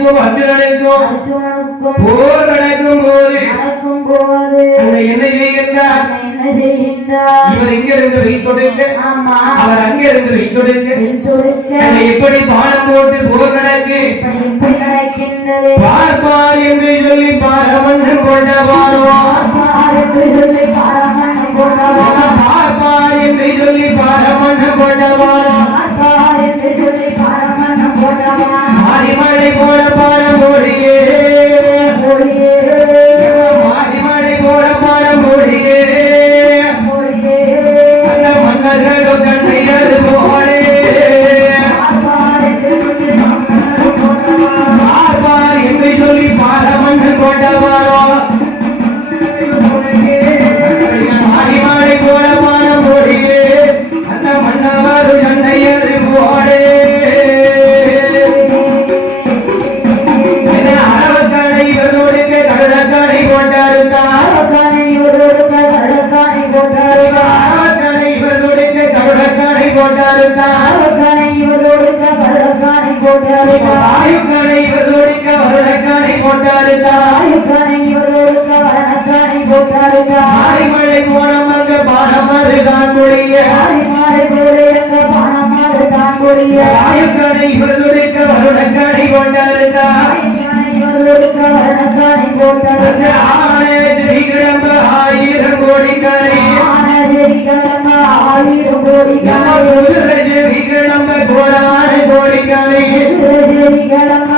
அர்ஜுனனுக்கும் அர்ஜுனனுக்கும் அர்ஜுனனுக்கும் போர் நடக்கும் போது நடக்கும் அந்த என்ன செய்கின்றார் இவர் இங்க இருந்து வை தொடுங்க அவர் அங்க இருந்து தொடுங்க எப்படி பாடம் போட்டு போர் நடக்கு பார்ப்பார் என்று சொல்லி பாரமன்று கொண்டவானோ பார்ப்பார் என்று சொல்லி மாரிமலை போல பாடம் போடியே போட்டாருவா ஆயுக்கடை இவர்களுக்கு வருடக்கடை போட்டாருத்தான் ஆயுக்கானை ஒருவருக்கு அரக்கானை போட்டாருவா மாரிமலை போனமங்க பாடமது தான் மொழிய மாறி மாறி போலே எங்க பானமாறு தான் ஆயுக்கடை இவர்களுக்கு ஆயிரம் கோடி கடை ஆயிரம் dalam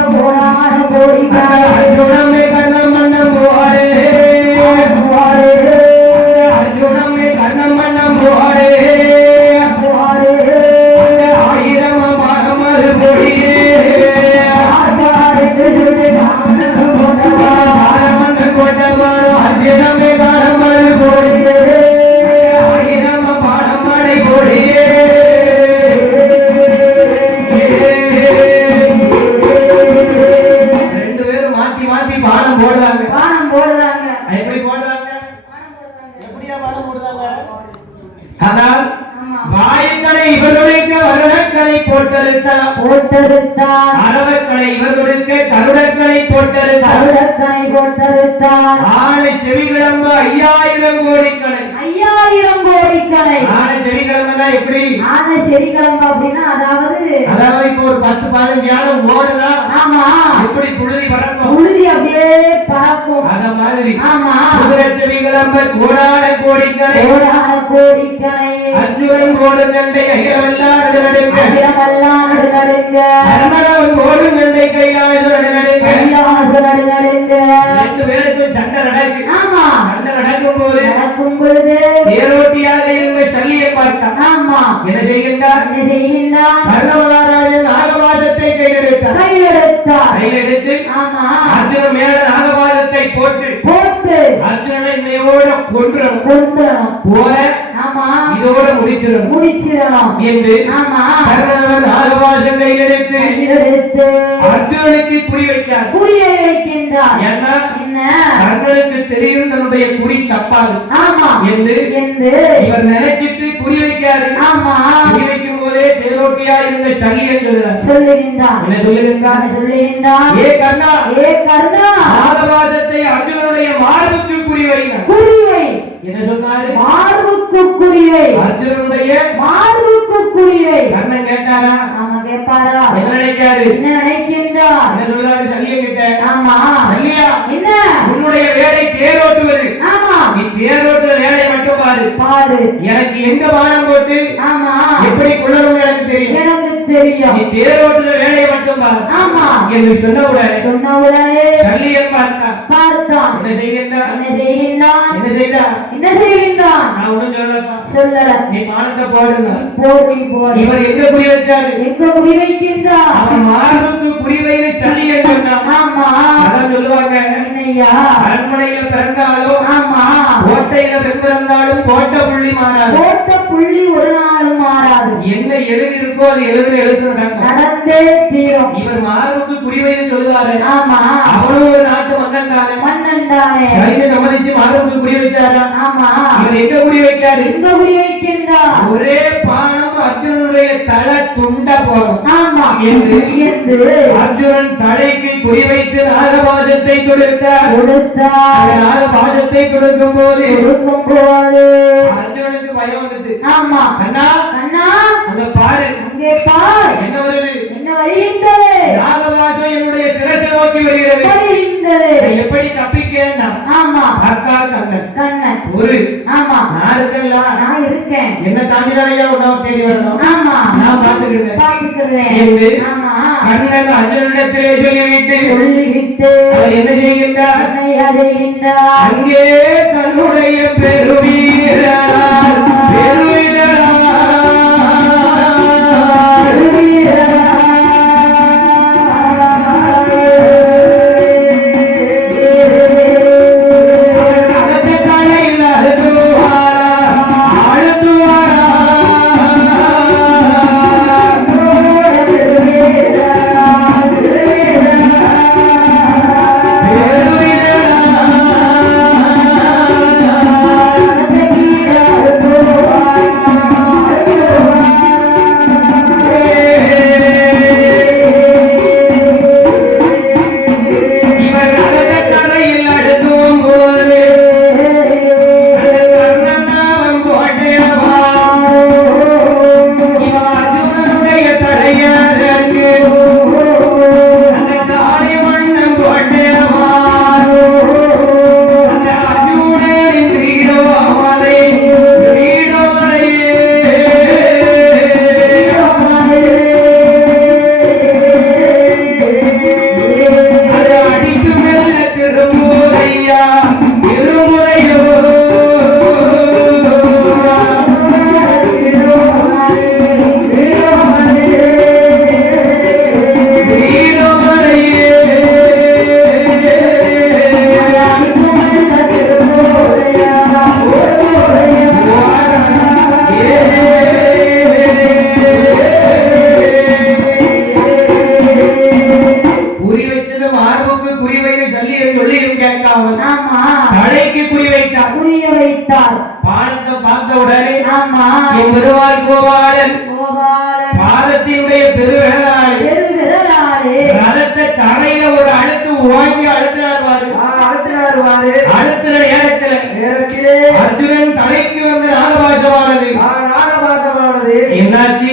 போட்டெடுத்தார் ஆணை செவிகிழம்பு ஐயாயிரம் கோடி கடை ஐயாயிரம் கோடி கடை ஆணை செவிகிழம்புனா எப்படி? ஆன செரிக்கிழம்பு அப்படின்னா அதாவது அதாவது இப்போ ஒரு பத்து பதினஞ்சு ஆளும் ஓடுனா ஆமா. எப்படி புழுதி பறக்கும்? உறுதி அப்படியே பறக்கும். அத மாதிரி. ஆமா. குதிரை செவிகிழம்பு கோடான கோடி கடை கோடான கடை அர்ஜுனன் கோடு நண்டை அகிலமெல்லாம் நடுநடுங்க அகிலமெல்லாம் நடுநடுங்க அன்னரவன் கோடு நண்டை கைலாயம் நடுநடுங்க கைலாச நடுநடுங்க ரெண்டு பேருக்கும் சண்டை நடக்கு. ஆமா. சண்டை நடக்கும் போது நடக்கும் பொழுது தேரோட்டியாக இருந்த சல்லியை பார்த்தான். ஆமா. என்ன செய்கின்றார்? என்ன செய்கின்றான் கர்ணமகாராஜன் நாகவாதத்தை கையெடுத்தார். கையெடுத்தார். கையெடுத்து ஆமா. அர்ஜுனன் மேல நாகவாதத்தை போட்டு போட்டு அர்ஜுனனை போற முடிச்சிடணும் முடிச்சிடணும். என்று ஆமா. கர்ணவன் நாகவாசம் கையெடுத்து கையெடுத்து அர்ஜுனனுக்கு குறி வைத்தார் புரிய வைக்கின்றார். ஏன்னா என்ன? கர்ணனுக்கு தெரியும் தன்னுடைய குறி தப்பாது. ஆமா. என்று என்று இவர் நினைச்சிட்டு குறி வைக்காரு ஆமா. குறி வைக்கும் போதே தேரோட்டியா இருந்த சளி என்கிறார் சொல்லுகின்றார். என்ன சொல்லுகின்றார்? என்ன சொல்லுகின்றார்? ஏ கர்ணா! ஏ கர்ணா! நாகவாதத்தை அர்ஜுனனுடைய மார்புக்கு குறி வைங்க குறிவை என்ன சொன்னாரு? மார்புக்கு குறிவை அர்ஜுனனுடைய மார்புக்கு குறிவை கர்ணன் கேட்டாரா? ஆமா கேட்பாரா? என்ன நினைக்காரு என்ன நினைக்கின்றார் என்ன சொல்றாரு சல்லிய கிட்ட ஆமா. சல்லியா? என்ன? உன்னுடைய வேலை தேரோட்டுவது ஆமா. நீ தேரோட்டுற வேலையை மட்டும் பாரு. பாரு. எனக்கு எங்க போட்டு? ஆமா. எப்படி கொள்ளணும்னு எனக்கு தெரியும். எனக்கு தெரியும். நீ தேரோட்டுற வேலையை மட்டும் பாரு. ஆமா. என்று சொன்னவுடன் சொன்ன உடனே சல்லியை பார்த்தான். என்ன செய்கின்றான்? என்ன செய்கின்றான்? என்ன செய்தா என்ன செய்கின்றான்? நான் ஒண்ணும் சொல்லப்பா சொல்லல. நீ மானத்தை போடுங்க. போடி போடி. இவர் எங்க புரிய வச்சாரு? எங்க குறி வைக்கின்றான் அவன் மார்புக்கு புரிவையில சளி சொன்னான் ஆமா. அதான் சொல்லுவாங்க. என்னையா? அரண்மனையில பிறந்தாலும் ஆமா. கோட்டையில பிறந்தாலும் கோட்டை புள்ளி மாறாது. போட்ட புள்ளி ஒரு நாளும் மாறாது. என்ன எழுதியிருக்கோ அது எழுதுன எழுத்து நடந்தே தீரும். இவர் மார்புக்கு குறிவைன்னு சொல்லுவாரு. ஆமா. அவனும் ஒரு நாட்டு மன்னன் தானே சரின்னு சம்மதிச்சு மார்புக்கு குறி வைச்சாரா ஆமா. இவர் எங்க குறி வைக்காரு எங்க குறி வைக்கின்றார் ஒரே பானம் அர்ஜுனனுடைய தலை துண்ட போகும் ஆமா. என்று என்று அர்ஜுனன் தலைக்கு வைத்து நாகபாசத்தை கொடுத்தார் நாகபாசத்தை கொடுக்கும் போது கொடுக்கும் போது அர்ஜுனனுக்கு பயம் வந்தது. ஆமா. கண்ணா அண்ணா. அங்க பாரு. அங்கே பார். என்ன வருது? என்ன வருகின்றது? நாகபாசம் என்னுடைய சிரசை நோக்கி வருகிறது. வருகின்றது. எப்படி தப்பிக்கிறேன்னா ஆமா. அக்கா கண்ணன். கண்ணன். ஒரு. ஆமா. நான் இருக்கேன்ல. நான் இருக்கேன். என்ன தாண்டிதானையா உணவு தேடி வரணும்? ஆமா. நான் என்று ஆமா. கண்ணன் அர்ஜுனிடத்திலே சொல்லிவிட்டு சொல்லிவிட்டு அவர் என்ன செய்கின்றார்? அங்கே தன்னுடைய பெருவீரனார் பெருவீரனார் அடுத்தினாருவாரு அழுத்தின நேரத்துல நேரத்திலே அர்ஜுனன் தலைக்கு வந்து நாகபாசமானது நாகபாசமானது என்னாச்சு?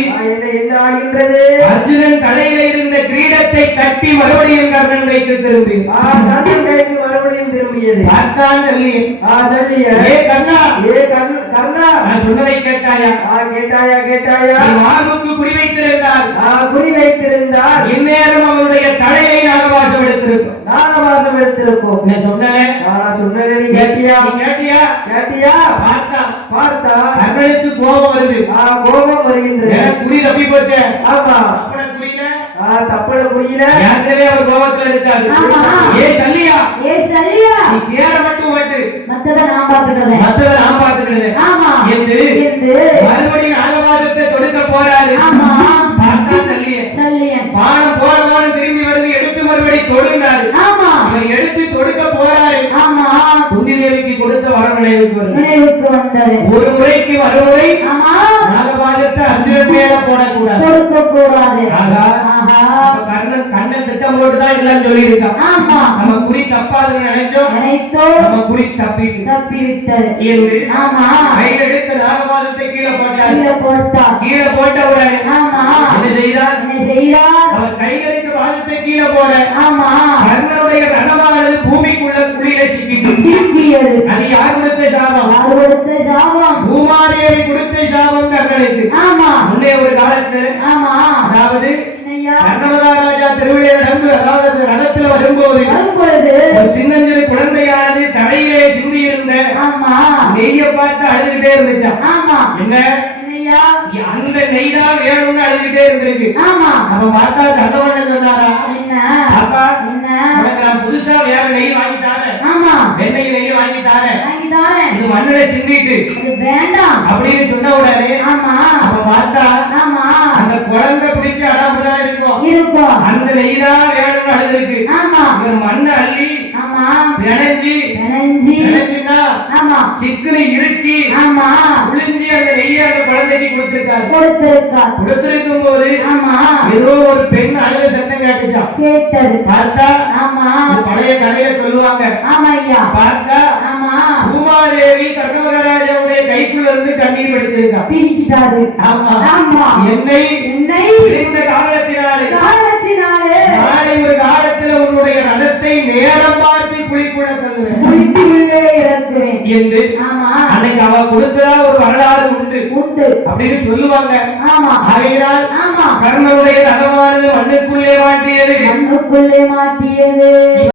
என்ன ஆகின்றது? அர்ஜுனன் தலையில இருந்த கிரீடத்தை கட்டி மறுபடியும் கர்ணன் வைத்து திரும்பி ஆ, கண்ணன் கைக்கு மறுபடியும் திரும்பியது. ஆ சொல்லிய ஏ கண்ணா? ஏ கண் சொன்னதை கேட்டாயா? கேட்டாயா கேட்டாயா? நீ மார்புக்கு குறி வைத்திருந்தால் ஆ குறி வைத்திருந்தால் இந்நேரம் அவனுடைய தலையை நாகபாசம் எடுத்திருக்கும். நாகபாசம் எடுத்திருக்கும். நான் சொன்னேன்? நான் சொன்னேன் நீ கேட்டியா? கேட்டியா? கேட்டியா? பார்த்தா. பார்த்தா. கோபம் வருது. கோபம் வருகின்றது. குறி தப்பி போச்சு? ஆமா. தப்பட குறியில? ஏற்கனவே அவர் கோபத்துல இருக்காரு. ஆமா. ஏ சல்லியா? ஏ சரியா நீ தேர மட்டும் ஓட்டு. மத்தத நான் பாத்துக்கிறேன் மத்தத நான் பாத்துக்கிறேன் ஆமா. என்று என்று மறுபடியும் நாகபாதத்தை தொடுக்க போறாரு. ஆமா. பார்த்தா சல்லிய சொல்லியன் பானம் போற பானம் திரும்பி வருது எடுத்து மறுபடி தொடுனாரு. ஆமா. அவன் எடுத்து தொடுக்க போறாரு. ஆமா. குந்தி தேவிக்கு கொடுத்த வரவணைவுக்கு வருது. நினைவுக்கு வந்தது. ஒரு முறைக்கு மறுமுறை ஆமா. நாகபாதத்தை அர்ஜுனன் மேல போடக்கூடாது. கொடுக்க கூடாது ஆகா. கர்ணன் கண்ணன் திட்டம் போட்டுதான் இல்லைன்னு சொல்லியிருக்கான். ஆமா. நம்ம குறி தப்பாதுன்னு நினைச்சோம். நினைத்தோ நம்ம குறி தப்பிட்டு தப்பி விட்டது. ஆமா. கீழே போட்ட உடனே ஆமா. என்ன செய்தார்? என்ன செய்தார்? அவர் கையெடுத்து பாதத்தை கீழே போட ஆமா. கர்ணனுடைய ரணமானது பூமிக்குள்ள குழியில சிக்கிட்டு சிக்கியது. அது யார் கொடுத்த சாபம்? யார் கொடுத்த சாபம்? பூமாதேவி கொடுத்த சாபம் கர்ணனுக்கு ஆமா. முன்னே ஒரு காலத்துல ஆமா. அதாவது கர்ணமதா ராஜா திருவிழா நடந்து அதாவது ரதத்துல வரும்போது வரும்பொழுது ஒரு சின்னஞ்சிறு குழந்தையானது தலையிலே சிந்தி இருந்த ஆமா. நெய்ய பார்த்து அழுதுகிட்டே இருந்துச்சான் ஆமா. என்ன? என்னையா அந்த நெய் தான் வேணும்னு அழுதுகிட்டே இருந்திருக்கு. ஆமா. அப்ப பார்த்தா கண்டவன் சொன்னாரா? என்ன? அப்பா என்ன? உனக்கு நான் புதுசா வேற நெய் வாங்கி தாரேன். ஆமா. வெண்ணெய் நெய் வாங்கி தாரேன். வாங்கி தாரேன். இது மண்ணில சிந்திட்டு. அது வேண்டாம். அப்படின்னு சொன்ன உடனே ஆமா. அப்ப பார்த்தா ஆமா. இருக்கும் அந்த நெய் தான் வேணும்னு அழுதுருக்கு. ஆமா. இவர் மண்ணை அள்ளி ஆமா. பிணைஞ்சி பிணைஞ்சி. ஆமா. சிக்கனை இறுக்கி ஆமா. புழிஞ்சி அந்த நெய்யை அந்த குழந்தைக்கு கொடுத்திருக்காரு. கொடுத்திருக்கா கொடுத்திருக்கும் போது ஆமா. ஏதோ ஒரு பெண் அழுக சத்தம் கேட்டுச்சான் கேட்டது. பார்த்தா ஆமா. பழைய கதையில சொல்லுவாங்க. ஆமா ஐயா பார்த்தா ஆமா. பூமாதேவி கர்ணமகாராஜாவுடைய கைக்குள்ள இருந்து கண்ணீர் வடிச்சிருக்கான் பிரிக்கிட்டாரு ஆமா. ஆமா. என்னை என்னை இந்த காலத்தினாலே. நாளை ஒரு காலத்துல உன்னுடைய ரதத்தை நேரம் பார்த்து உள்ளே இறக்குவேன் என்று உண்டு அப்படின்னு சொல்லுவாங்க. ஆமா. ஆகையினால் ஆமா. கர்ணனுடைய ரதமானது மண்ணுக்குள்ளே மாட்டியது. மண்ணுக்குள்ளே மாட்டியது.